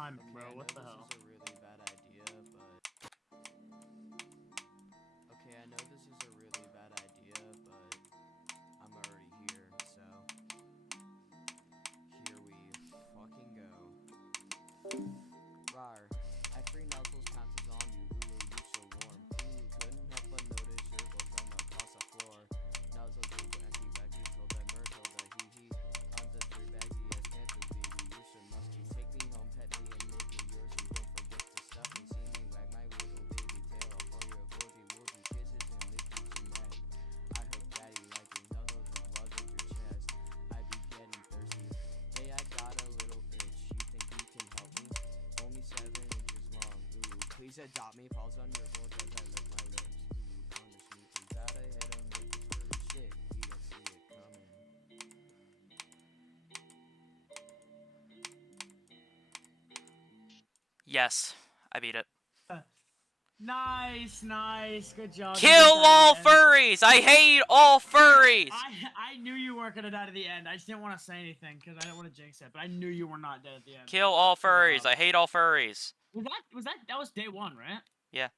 timing, Okay, bro. I What know the hell? this is a really bad idea, but... Okay, I know this is a really bad idea, but I'm already here, so... Here we fucking go. Rar, I free Nuzzles pounces on you, ooh, you so warm. Ooh, couldn't help but notice your both from across the floor. Nuzzles go baggy, told that Myrtle that he, unzipped your baggy as cancers, baby, you should must be. Take me home, pet me, and make me yours, and don't forget to stuff me. See me wag my little baby tail off for your woolsy kisses and lickies your neck. I hope daddy like your nuzzles and wasn't your chest. I be getting thirsty. Hey, I got a little itch. You think you can help me? Only 7 inches long. Ooh, please adopt me. Falls on your balls as I lick my lips. Ooh, punish me. Please gotta hit him with this first shit. He don't see it coming. Yes, I beat it. Nice, nice, good job. You Kill didn't die all at the end. furries! I hate all furries! I knew you weren't gonna die to the end. I just didn't want to say anything because I didn't want to jinx it. But I knew you were not dead at the end. Kill all furries! I hate all furries! Was that day 1, right? Yeah.